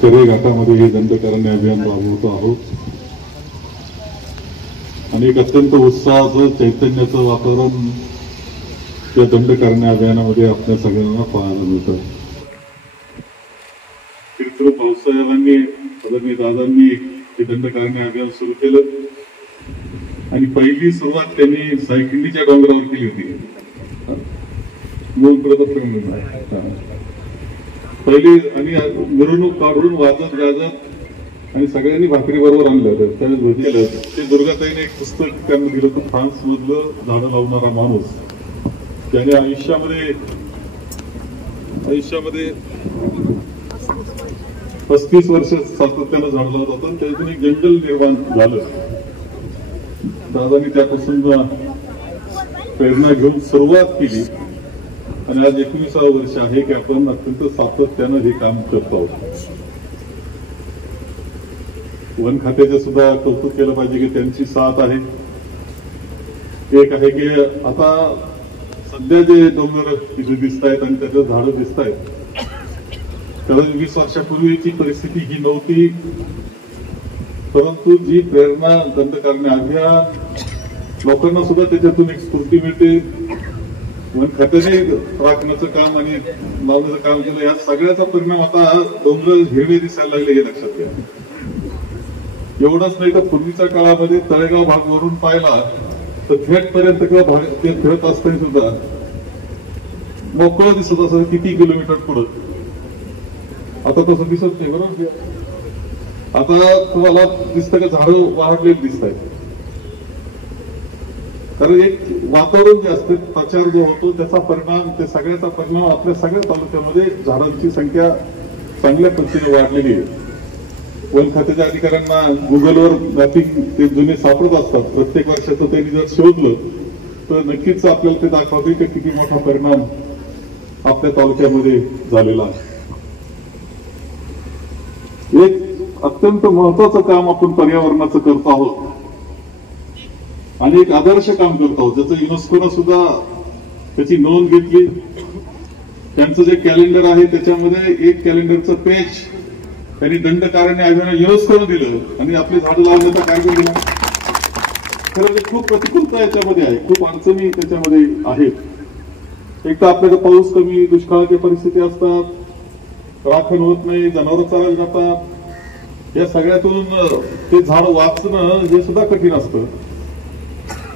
तेरे घाटामध्ये हे दंडकारण्य अभियान राबवतो आहोत आणि एक अत्यंत उत्साहाचं चैतन्याचं वातावरण त्या दंडकारण्य अभियानामध्ये आपल्या सगळ्यांना पाहायला मिळतं. कीर्तन भाऊसाहेबांनी आदरणीय दादांनी हे दंडकारण्य अभियान सुरू केलं आणि पहिली सुरुवात त्यांनी सायखिंडीच्या डोंगरावर केली होती. पहिली आणि मिरवणूक काढून वाजत गाजत आणि सगळ्यांनी भाकरी बरोबर आणलं होतं. त्यावेळेस भेटलेलं ते दुर्गाताईने एक पुस्तक त्यांना दिलं होतं, फ्रान्स मधलं झाडं लावणारा माणूस, त्याने आयुष्यामध्ये 35 वर्ष सातत्यानं झाड लावत होतं. त्यातून एक जंगल निर्माण झालं. दादांनी त्यापासून प्रेरणा घेऊन सुरुवात केली आणि आज 21वे वर्ष आहे की आपण अत्यंत सातत्यानं हे काम करतो आहोत. वन खात्याचं सुद्धा कौतुक केलं पाहिजे की त्यांची साथ आहे. एक आहे की आता सध्या जे डोंगर तिथे दिसत आहेत आणि त्याचं झाडं दिसत आहेत, कारण 20 वर्षापूर्वीची परिस्थिती ही नव्हती, परंतु जी प्रेरणा दंडकारण्य अभियान लोकांना सुद्धा त्याच्यातून एक स्फूर्ती मिळते. वन खात्याने राखण्याचं काम आणि लावण्याचं काम केलं, या सगळ्याचा परिणाम आता डोंगर हिरवे दिसायला लागले हे लक्षात घ्या. एवढंच नाही तर पूर्वीच्या काळामध्ये तळेगाव भाग वरून पाहिला तर थेटपर्यंत किंवा ते फिरत असताना सुद्धा मोकळं दिसत असं किती किलोमीटर पुढं. आता तसं दिसत नाही. बरोबर, आता तुम्हाला दिसतं का झाडं वाढलेली दिसत आहेत, कारण एक वातावरण जे असते प्रचार जो होतो त्याचा परिणाम, ते सगळ्याचा परिणाम आपल्या सगळ्या तालुक्यामध्ये झाडांची संख्या चांगल्या पद्धतीने वाढलेली आहे. वन खात्याच्या अधिकाऱ्यांना गुगलवर मॅपिंग ते जुने सापडत असतात. प्रत्येक वर्षाचं त्यांनी जर शोधलं तर नक्कीच आपल्याला ते दाखवते की किती मोठा परिणाम आपल्या तालुक्यामध्ये झालेला आहे. एक अत्यंत महत्वाचं काम आपण पर्यावरणाचं करतो आहोत आणि एक आदर्श काम करतो आहोत, ज्याचं युनेस्कोनं सुद्धा त्याची नोंद घेतली. त्यांचं जे कॅलेंडर आहे त्याच्यामध्ये एक कॅलेंडरचं पेज त्यांनी दंडकारण्य अभियान युनेस्कोनं दिलं आणि आपली झाडं लावण्याचा कार्यक्रम दिला. खरं ते खूप प्रतिकूलता याच्यामध्ये आहे, खूप अडचणी त्याच्यामध्ये आहेत. एक तर आपल्याकडे पाऊस कमी, दुष्काळाच्या परिस्थिती असतात, राखण होत नाही, जनावरं चरायला जातात. या सगळ्यातून ते झाड वाचणं हे सुद्धा कठीण असतं.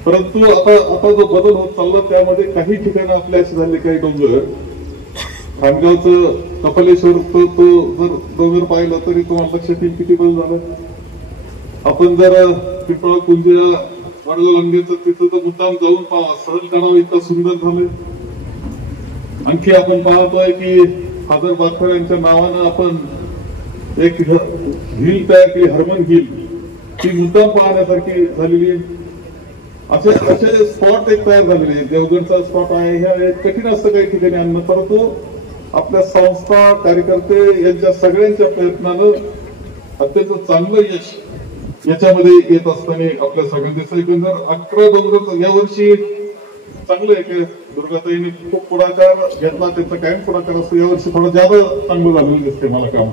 परंतु आता जो बदल होत चालला त्यामध्ये काही ठिकाणं आपल्या असे झाले, काही डोंगर, खानगावचं कपालेश्वर तो जर डोंगर पाहिला तरी तुम्हाला लक्षात येईल किती बदल झाला. आपण जर पिंपळा कुंजिरा वाडगाव लंगेचं तिथं तर मुद्दाम जाऊन पाहा, सहल करावं, इतकं सुंदर झालंय. आणखी आपण पाहतोय की फादर बाखर यांच्या नावानं आपण एक हिल तयार केली, हरमन हिल, ती मुद्दाम पाहण्यासारखी झालेली आहे. असे स्पॉट एक तयार झालेले, देवगडचा स्पॉट आहे. ह्या कठीण असतं काही ठिकाणी आणणं, परंतु आपल्या संस्था, कार्यकर्ते यांच्या सगळ्यांच्या प्रयत्नानं अत्यंत चांगलं यश याच्यामध्ये येत असताना आपल्या सगळ्यांचं एकंदर 11 डोंगर यावर्षी चांगलं आहे की दुर्गाताईने खूप पुढाकार घेतला, त्याचा कायम पुढाकार असतो. यावर्षी थोडं जास्त चांगलं झालेलं दिसते मला काम,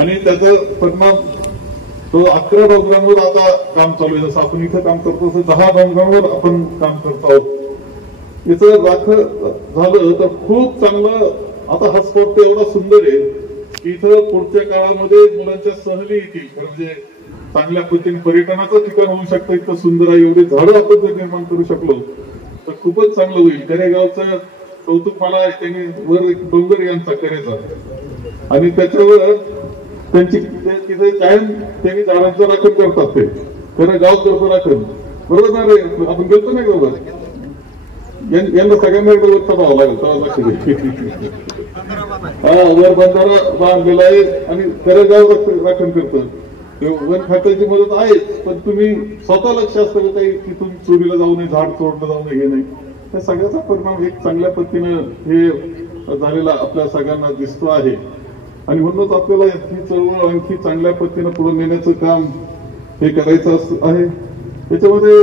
आणि त्याचा परिणाम तो 11 डोंगरांवर आता काम चालू आहे. जसं आपण इथं काम करतो तसं 10 डोंगरांवर आपण काम करतो आहोत. याचं दाखल झालं तर खूप चांगलं. आता हा स्पॉट तर एवढा सुंदर आहे की इथं पुढच्या काळामध्ये मुलांच्या सहली येतील. म्हणजे चांगल्या पद्धतीने पर्यटनाचं ठिकाण होऊ शकतं, इतकं सुंदर आहे. एवढे झाडं आपण जर निर्माण करू शकलो तर खूपच चांगलं होईल. करेगावचं कौतुक मला त्यांनी वर एक डोंगर यांचा करेचा आणि त्याच्यावर त्यांची तिथे कायम त्यांनी झाडांचं राखण करतात. ते खरं गाव करतो राखण, बरोबर ना रे? आपण गेलतो नाही बरोबर, यांना सगळ्यांना एकदा चढावं लागेल, तेव्हा लक्ष वर बंधारा बांधलेला आहे आणि खरं गाव राखण करतं. वन खात्याची मदत आहेच, पण तुम्ही स्वतः लक्ष असतं काही तिथून चोरीला जाऊ नये, झाड तोडलं जाऊ नये, हे नाही. त्या सगळ्याचा परिणाम एक चांगल्या पद्धतीनं हे झालेला आपल्या सगळ्यांना दिसतो आहे. आणि म्हणूनच आपल्याला ही चळवळ आणखी चांगल्या पद्धतीनं पुढे नेण्याचं काम हे करायचं आहे. त्याच्यामध्ये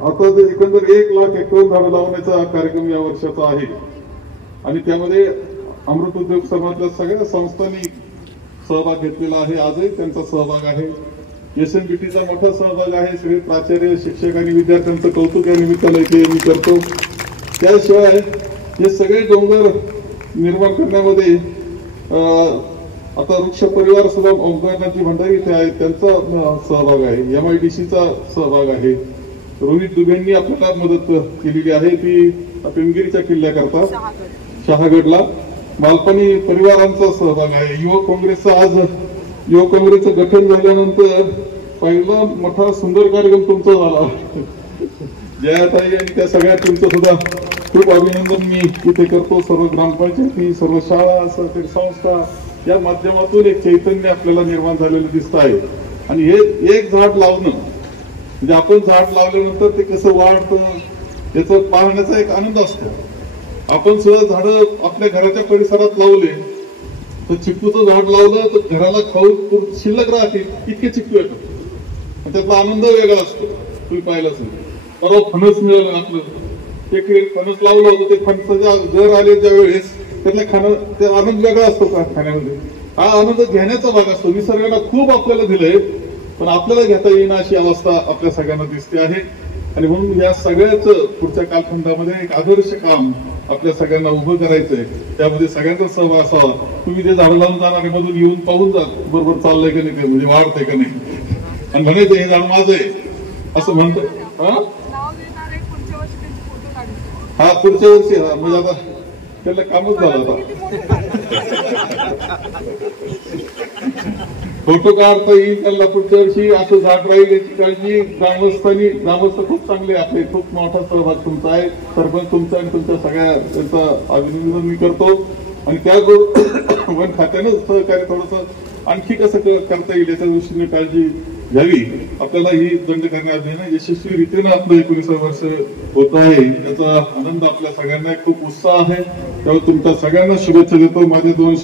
आता एकंदर 1,00,000 झाडं लावण्याचा कार्यक्रम या वर्षाचा आहे आणि त्यामध्ये अमृत उद्योग समूहातल्या सगळ्या संस्थांनी सहभाग घेतलेला आहे. आजही त्यांचा सहभाग आहे. एसएनबीटीचा मोठा सहभाग आहे. सगळे प्राचार्य, शिक्षक आणि विद्यार्थ्यांचं कौतुक या निमित्तानं इथे मी करतो. त्याशिवाय हे सगळे डोंगर निर्माण करण्यामध्ये आता वृक्ष परिवार सुद्धा ओंकारनाथजी भंडारी इथे आहेत, त्यांचा सहभाग आहे. MIDCचा सहभाग आहे. रोहित दुबेंनी आपल्याला मदत केलेली आहे, ती पिंगिरीच्या किल्ल्याकरता शहागडला. मालपानी परिवारांचा सहभाग आहे. युवक काँग्रेसचा आज युवक काँग्रेसचं गठन झाल्यानंतर पहिला मोठा सुंदर कार्यक्रम तुमचा झाला. जयाताई आणि त्या सगळ्या तुमचं सुद्धा खूप अभिनंदन मी इथे करतो. सर्व ग्रामपंचायती, सर्व शाळा, सहकारी संस्था या माध्यमातून एक चैतन्य आपल्याला निर्माण झालेलं दिसत आहे. आणि हे एक झाड लावणं म्हणजे आपण झाड लावल्यानंतर ते कसं वाढतं याचं पाहण्याचा एक आनंद असतो. आपण सुद्धा झाडं आपल्या घराच्या परिसरात लावले तर चिक्कूचं झाड लावलं तर घराला खाऊ शिल्लक राहतील इतके चिक्कू येतात. त्यातला आनंद वेगळा असतो. तुम्ही पाहिलं असेल परवा फणस मिळालं आपलं, ते फणस लावलं होतं, ते फणसाच्या घर आले ज्या वेळेस त्यातल्या खाणं ते आनंद वेगळा असतो का खाण्यामध्ये. हा आनंद घेण्याचा भाग असतो. निसर्गाला खूप आपल्याला दिलंय पण आपल्याला घेता येईना अशी अवस्था आपल्या सगळ्यांना दिसते आहे. आणि म्हणून या सगळ्याच पुढच्या कालखंडामध्ये एक आदर्श काम आपल्या सगळ्यांना उभं करायचंय. त्यामध्ये सगळ्यांचा सहभाग असावा. तुम्ही ते झाडं लावून जाणार मधून येऊन पाहून जा बरोबर चाललंय का नाही, म्हणजे वाढतंय का नाही, आणि म्हणायचं हे झाड माझं आहे असं म्हणतो. हा पुढच्या वर्षी म्हणजे आता त्याला कामच झालं. आता फोटो काढता येईल त्याला पुढच्या वर्षी. असं झाड राहील याची काळजी ग्रामस्थ खूप चांगले आपले, खूप मोठा सहभाग तुमचा आहे. सरपंच तुमचा आणि तुमच्या सगळ्या त्यांचा अभिनंदन मी करतो. आणि त्याचबरोबर वन खात्यानं सहकार्य थोडस आणखी कसं करता येईल याच्या दृष्टीने काळजी घ्यावी. आपल्याला ही दंड करणे अभियान यशस्वी रीतीनं आपलं 19 वर्ष होत आहे याचा आनंद आपल्या सगळ्यांना खूप उत्साह आहे. त्यामुळे तुमच्या सगळ्यांना शुभेच्छा देतो. माझे 2